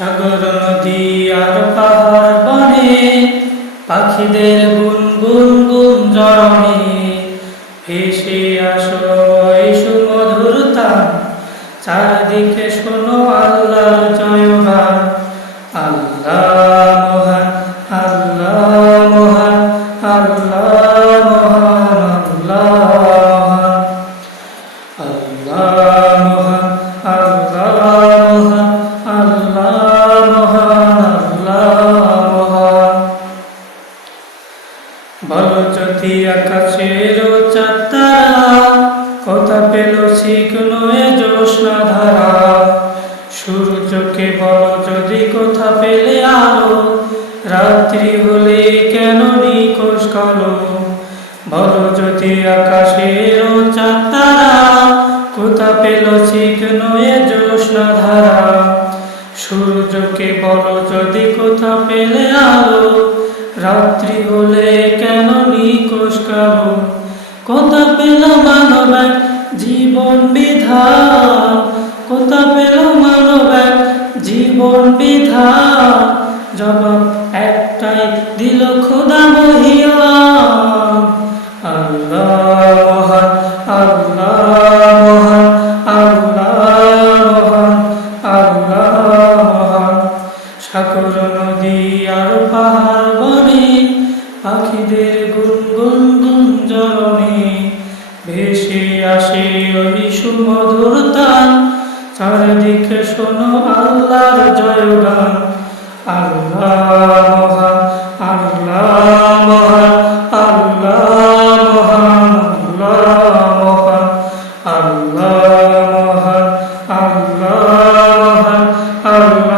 সাগর নদী আর পাহাড় বনে পাখিদের গুনগুন গুঞ্জরণে ভেসে আসো এই সুমধুর তান, চারদিকে শোনো আল্লাহর জয়গান। আল্লাহ মহান, আল্লাহ মহান, আল্লাহ মহান, আল্লাহ মহান, আল্লাহ মহান, আল্লাহ মহান, আল্লাহ মহান। বলো যদি আকাশের চাঁদতারা কথা পেল শিখল এ জ্যোৎস্না ধারা, সূর্যকে বলো যদি কোথা পেলে আলো, রাত্রি হলে কেন নিখোঁজ কালো। বলো যদি আকাশের চাঁদতারা কোথা পেল শিখল এ জ্যোৎস্না ধারা, সূর্যকে বলো যদি কোথা পেলে আলো, রাত্রি হলে কেন নিখোঁজ কালো। কোথা পেল মানব এক জীবন বিধান, কোথা পেল মানব এক জীবন বিধান, জবাব একটাই দিল খোদা মহিয়ান। আল্লাহ মহান, আল্লাহ মহান, আল্লাহ মহান, আল্লাহ মহান। সাগর নদী আর পাহাড় বনে পাখিদের গুনগুন গুঞ্জরণে ভেসে আসে ওই সুমধুর তান, চারদিকে শোনো আল্লাহর জয়গান। আল্লাহ মহান, আল্লাহ মহান, আল্লাহ মহান, আল্লাহ মহান, আল্লাহ মহান, আল্লাহ মহান, আল্লাহ